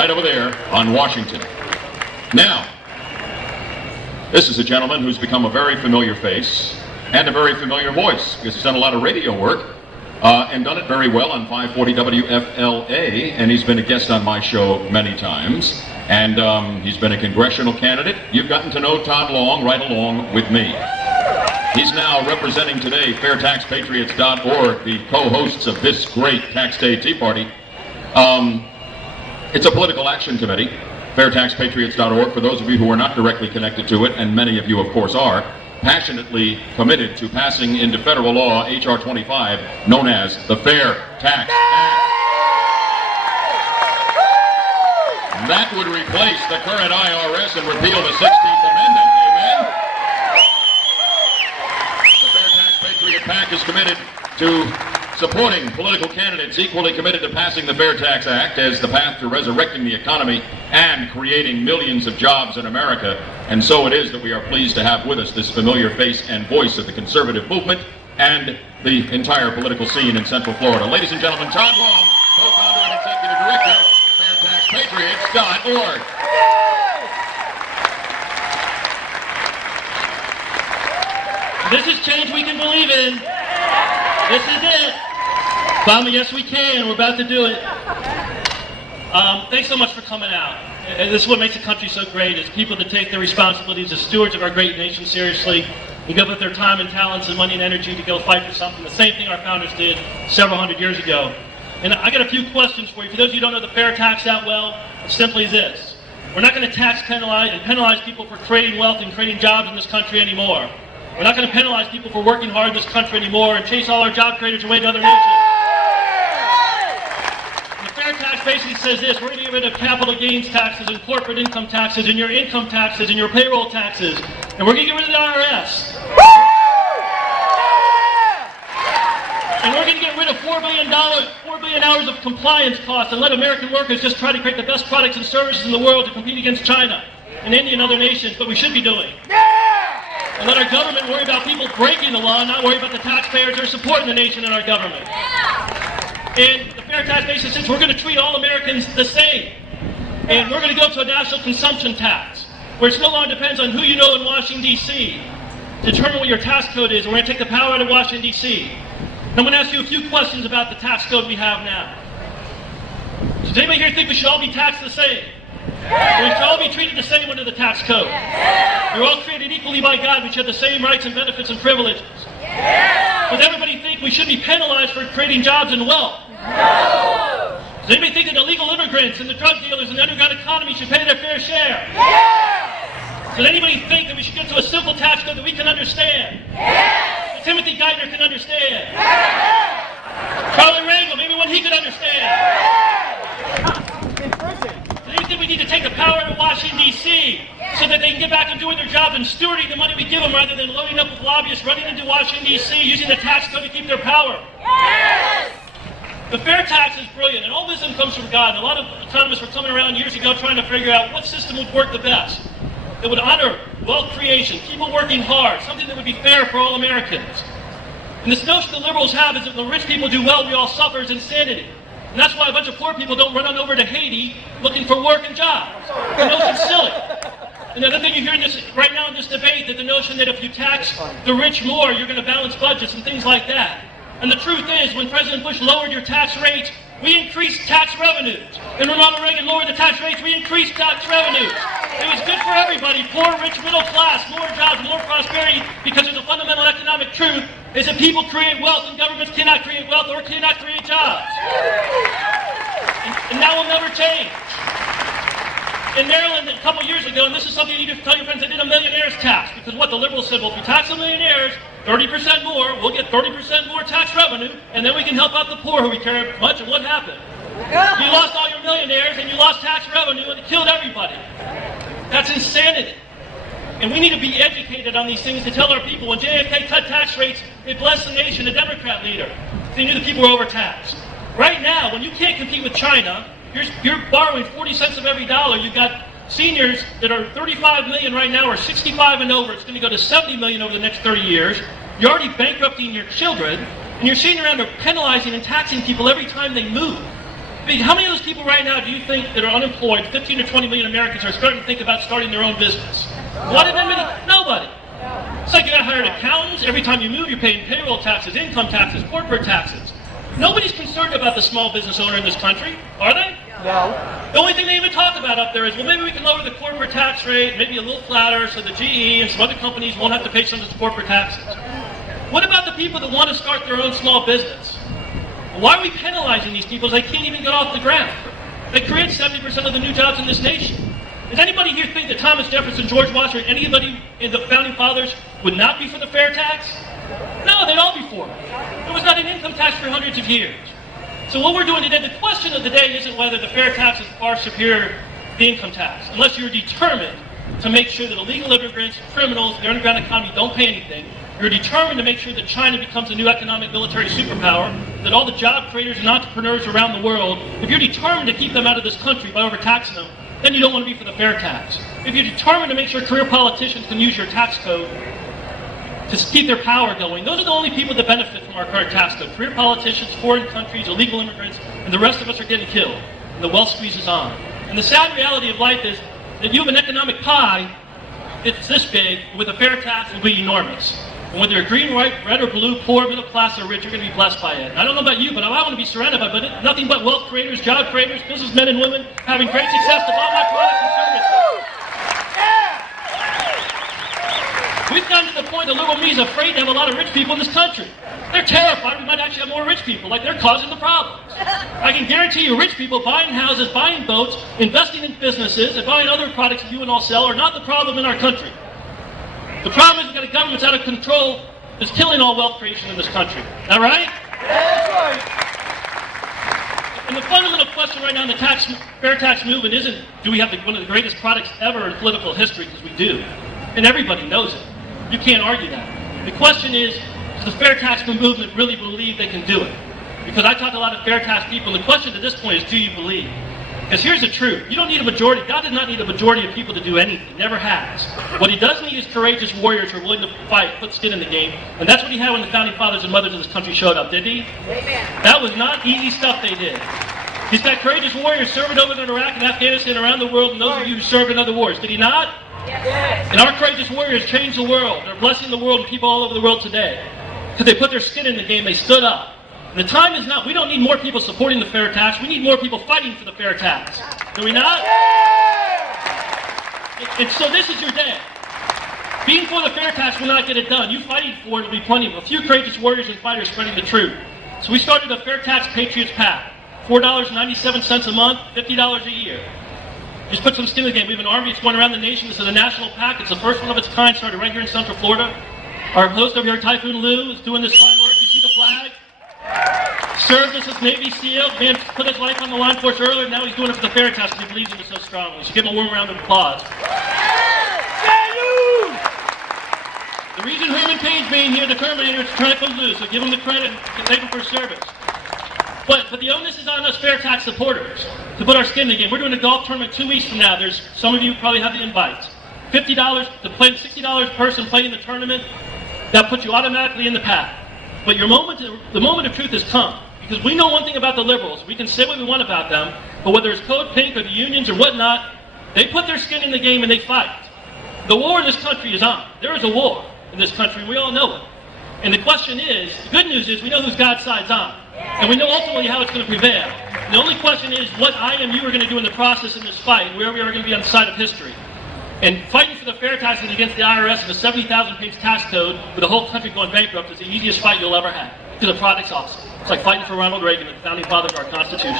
right over there on Washington. Now, this is a gentleman who's become a very familiar face and a very familiar voice because he's done a lot of radio work and done it very well on 540 WFLA, and he's been a guest on my show many times, and he's been a congressional candidate. You've gotten to know Todd Long right along with me. He's now representing today FairTaxPatriots.org, the co-hosts of this great Tax Day Tea Party. It's a political action committee, FairTaxPatriots.org, for those of you who are not directly connected to it, and many of you, of course, are, passionately committed to passing into federal law H.R. 25, known as the Fair Tax Act. That would replace the current IRS and repeal the 16th Amendment. Amen? The Fair Tax Patriot PAC is committed to supporting political candidates equally committed to passing the Fair Tax Act as the path to resurrecting the economy and creating millions of jobs in America. And so it is that we are pleased to have with us this familiar face and voice of the conservative movement and the entire political scene in Central Florida. Ladies and gentlemen, Todd Long, co-founder and executive director, FairTaxPatriots.org. This is change we can believe in. This is it. Finally, yes we can. We're about to do it. Thanks so much for coming out. And this is what makes the country so great, is people that take their responsibilities as stewards of our great nation seriously and give up their time and talents and money and energy to go fight for something. The same thing our founders did several hundred years ago. And I got a few questions for you. For those of you who don't know the Fair Tax that well, it's simply this. We're not going to penalize people for creating wealth and creating jobs in this country anymore. We're not going to penalize people for working hard in this country anymore and chase all our job creators away to other nations. The Fair Tax basically says this: we're going to get rid of capital gains taxes and corporate income taxes and your income taxes and your payroll taxes. And we're going to get rid of the IRS. And we're going to get rid of $4 billion hours of compliance costs and let American workers just try to create the best products and services in the world to compete against China and India and other nations, but we should be doing. And let our government worry about people breaking the law, not worry about the taxpayers who are supporting the nation and our government. And the Fair Tax basis says we're going to treat all Americans the same. And we're going to go to a national consumption tax, where it no longer depends on who you know in Washington, D.C. to determine what your tax code is. We're going to take the power out of Washington, D.C. I'm going to ask you a few questions about the tax code we have now. Does anybody here think we should all be taxed the same? We should all be treated the same under the tax code. We're all created equally by God. We should have the same rights and benefits and privileges. Does everybody think we should be penalized for creating jobs and wealth? No. Does anybody think that illegal immigrants and the drug dealers and the underground economy should pay their fair share? Yes. Does anybody think that we should get to a simple tax code that we can understand? Yes. That Timothy Geithner can understand? Yes. Charlie Rangel, maybe one he could understand? Yes. Does anybody think we need to take the power out of Washington, D.C. so that they can get back and doing their job and stewarding the money we give them rather than loading up with lobbyists running into Washington, D.C. using the tax code to keep their power? Yes. The fair tax is brilliant, and all wisdom comes from God. And a lot of economists were coming around years ago trying to figure out what system would work the best. That would honor wealth creation, people working hard, something that would be fair for all Americans. And this notion the liberals have is that when rich people do well, we all suffer is insanity. And that's why a bunch of poor people don't run on over to Haiti looking for work and jobs. The notion's silly. And the other thing you hear right now in this debate, that the notion that if you tax the rich more, you're going to balance budgets and things like that. And the truth is, when President Bush lowered your tax rates, we increased tax revenues. And when Ronald Reagan lowered the tax rates, we increased tax revenues. It was good for everybody, poor, rich, middle class, more jobs, more prosperity, because there's a fundamental economic truth, is that people create wealth and governments cannot create wealth or cannot create jobs. And that will never change. In Maryland, a couple years ago, and this is something you need to tell your friends, they did a millionaire's tax, because what the liberals said, well, if we tax the millionaires 30% more, we'll get 30% more tax revenue, and then we can help out the poor who we care much. And what happened? You lost all your millionaires, and you lost tax revenue, and it killed everybody. That's insanity. And we need to be educated on these things to tell our people, when JFK cut tax rates, it blessed the nation, a Democrat leader. They knew the people were overtaxed. Right now, when you can't compete with China, you're borrowing 40 cents of every dollar. You've got seniors that are 35 million right now, or 65 and over. It's going to go to 70 million over the next 30 years. You're already bankrupting your children, and you're sitting around penalizing and taxing people every time they move. I mean, how many of those people right now do you think that are unemployed, 15 or 20 million Americans, are starting to think about starting their own business? What did anybody? Nobody. It's like you got hired accountants. Every time you move, you're paying payroll taxes, income taxes, corporate taxes. Nobody's concerned about the small business owner in this country, are they? No. The only thing they even talk about up there is, well, maybe we can lower the corporate tax rate, maybe a little flatter, so the GE and some other companies won't have to pay some of the corporate taxes. What about the people that want to start their own small business? Why are we penalizing these people? They can't even get off the ground. They create 70% of the new jobs in this nation. Does anybody here think that Thomas Jefferson, George Washington, anybody in the Founding Fathers would not be for the fair tax? No, they'd all be for it. There was not an income tax for hundreds of years. So what we're doing today, the question of the day isn't whether the fair tax is far superior to the income tax, unless you're determined to make sure that illegal immigrants, criminals, the underground economy don't pay anything. You're determined to make sure that China becomes a new economic military superpower, that all the job creators and entrepreneurs around the world, if you're determined to keep them out of this country by overtaxing them, then you don't want to be for the fair tax. If you're determined to make sure career politicians can use your tax code to keep their power going, those are the only people that benefit from our current tax code. Career politicians, foreign countries, illegal immigrants, and the rest of us are getting killed. And the wealth squeeze is on. And the sad reality of life is that you have an economic pie, it's this big, with a fair tax, it will be enormous. And whether you're green, white, red, or blue, poor, middle class, or rich, you're going to be blessed by it. And I don't know about you, but I want to be surrounded by it. Nothing but wealth creators, job creators, businessmen and women having great success to buy my products and services. We've gotten to the point that little me is afraid to have a lot of rich people in this country. They're terrified we might actually have more rich people, like they're causing the problems. I can guarantee you rich people buying houses, buying boats, investing in businesses, and buying other products that you and all sell are not the problem in our country. The problem is we've got a government that's out of control that's killing all wealth creation in this country. Is that right? That's right. And the fundamental question right now in the fair tax movement isn't, do we have one of the greatest products ever in political history? Because we do. And everybody knows it. You can't argue that. The question is, does the fair tax movement really believe they can do it? Because I talk to a lot of fair tax people, and the question at this point is, do you believe? Because here's the truth. You don't need a majority. God did not need a majority of people to do anything. Never has. What he does need is courageous warriors who are willing to fight, put skin in the game. And that's what he had when the founding fathers and mothers of this country showed up, did he? Amen. That was not easy stuff they did. He's got courageous warriors serving over in Iraq and Afghanistan around the world, and those of you who served in other wars. Did he not? Yes. And our courageous warriors changed the world. They're blessing the world and people all over the world today. Because they put their skin in the game, they stood up. And the time is not, we don't need more people supporting the fair tax, we need more people fighting for the fair tax. Do we not? And so this is your day. Being for the fair tax will not get it done. You fighting for it will be plenty of a few courageous warriors and fighters spreading the truth. So we started a fair tax Patriots PAC. $4.97 a month, $50 a year. Just put some skin in the game. We have an army that's going around the nation. This is a national PAC. It's the first one of its kind, started right here in Central Florida. Our host over here, Typhoon Lou, is doing this fine work. You see the flag? Served us as Navy SEAL. Man put his life on the line for us earlier. Now he's doing it for the fair tax because he believes in it so strongly. So give him a warm round of applause. The reason Herman Payne's being here, the Terminator, is Typhoon Lou. So give him the credit and thank him for his service. But the onus is on us fair tax supporters to put our skin in the game. We're doing a golf tournament 2 weeks from now. There's some of you probably have the invites. $50 to play, $60 per person playing in the tournament. That puts you automatically in the PAC. But the moment of truth has come. Because we know one thing about the liberals. We can say what we want about them, but whether it's Code Pink or the unions or whatnot, they put their skin in the game and they fight. The war in this country is on. There is a war in this country. We all know it. And the question is, the good news is we know whose God's side's on. And we know ultimately how it's going to prevail. And the only question is what I and you are going to do in the process in this fight, where we are going to be on the side of history. And fighting for the fair taxes against the IRS and the 70,000-page tax code with the whole country going bankrupt is the easiest fight you'll ever have. Because the product's awesome. It's like fighting for Ronald Reagan, the founding father of our Constitution.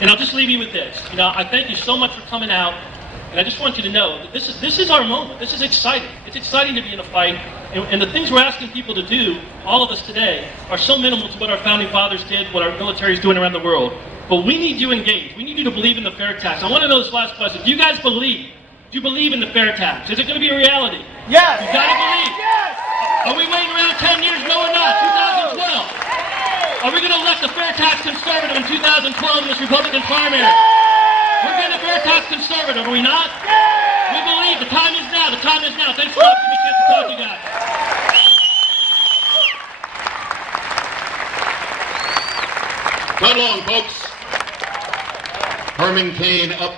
And I'll just leave you with this. I thank you so much for coming out. And I just want you to know that this is our moment. This is exciting. It's exciting to be in a fight. And the things we're asking people to do, all of us today, are so minimal to what our founding fathers did, what our military is doing around the world. But we need you engaged. We need you to believe in the fair tax. I want to know this last question. Do you guys believe? Do you believe in the fair tax? Is it going to be a reality? Yes. You've got to believe. Yes. Are we waiting around 10 years? No, we're not. 2012. Are we going to elect a fair tax conservative in 2012 in this Republican primary? We're going to fair tax conservative, are we not? We believe the time is now. The time is now. Thanks a lot. Give me a chance to talk to you guys. Todd Long, folks. Herman Cain up.